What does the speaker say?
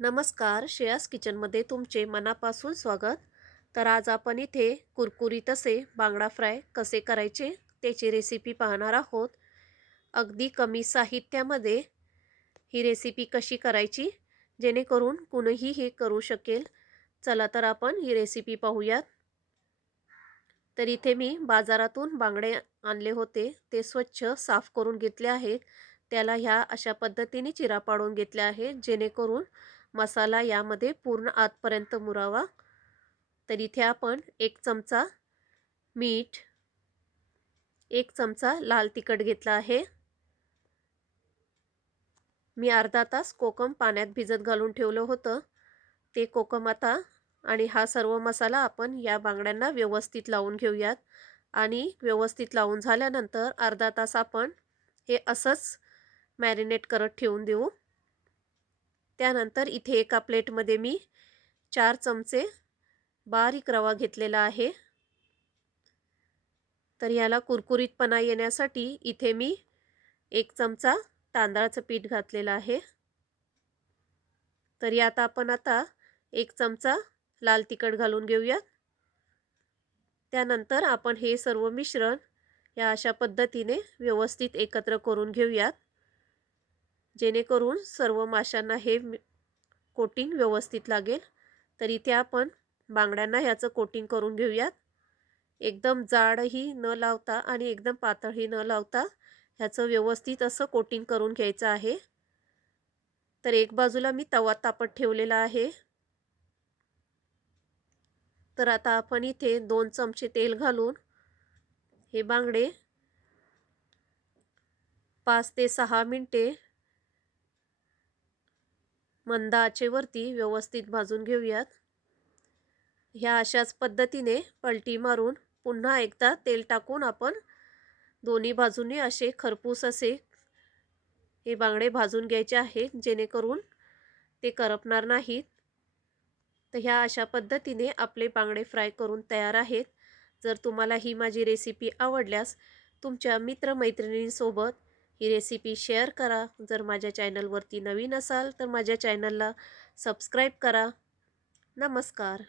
नमस्कार श्रेयास किचनमध्ये तुमचे मनापासून स्वागत. तर आज आपण इथे कुरकुरीत असे बांगडा फ्राय कसे करायचे त्याची रेसिपी पाहणार आहोत. अगदी कमी साहित्यामध्ये ही रेसिपी कशी करायची जेणेकरून कुणीही हे करू शकेल. चला तर आपण ही रेसिपी पाहूयात. तर इथे मी बाजारातून बांगडे आणले होते. ते स्वच्छ साफ करून घेतले आहेत. त्याला ह्या अशा पद्धतीने चिरा पाडून घेतल्या आहेत. जेणेकरून मसाला यामध्ये पूर्ण आतपर्यंत मुरावा. तर इथे आपण एक चमचा मीठ एक चमचा लाल तिखट घेतला आहे. मी अर्धा तास कोकम पाण्यात भिजत घालून ठेवलं होतं. ते कोकम आता आणि हा सर्व मसाला आपण या बांगड्यांना व्यवस्थित लावून घेऊयात. आणि व्यवस्थित लावून झाल्यानंतर अर्धा तास आपण हे असंच मॅरिनेट करत ठेवून देऊ. त्यानंतर इथे एका प्लेटमध्ये मी चार चमचे बारीक रवा घेतलेला आहे. तर याला कुरकुरीतपणा येण्यासाठी इथे मी एक चमचा तांदळाचं पीठ घातलेलं आहे. तर यात आपण आता एक चमचा लाल तिखट घालून घेऊयात. त्यानंतर आपण हे सर्व मिश्रण या अशा पद्धतीने व्यवस्थित एकत्र करून घेऊयात. जेणेकरून सर्व माशांना हे कोटिंग व्यवस्थित लागेल. तर इथे आपण बांगड्यांना ह्याचं कोटिंग करून घेऊयात. एकदम जाडही न लावता आणि एकदम पातळही न लावता ह्याचं व्यवस्थित असं कोटिंग करून घ्यायचं आहे. तर एक बाजूला मी तवा तापत ठेवलेला आहे. तर आता आपण इथे दोन चमचे तेल घालून हे बांगडे पाच ते सहा मिनटे मंद आचेवरती व्यवस्थित भाजून घेऊयात. ह्या अशाच पद्धतीने पलटी मारून पुन्हा एकदा तेल टाकून आपण दोन्ही बाजूने असे खरपूस असे हे बांगडे भाजून घ्यायचे आहेत जेणेकरून ते करपणार नाहीत. तर ह्या अशा पद्धतीने आपले बांगडे फ्राय करून तयार आहेत. जर तुम्हाला ही माझी रेसिपी आवडल्यास तुमच्या मित्रमैत्रिणींसोबत ही रेसिपी शेअर करा. जर माझ्या चॅनलवरती नवीन असाल तर माझ्या चॅनलला सबस्क्राईब करा. नमस्कार.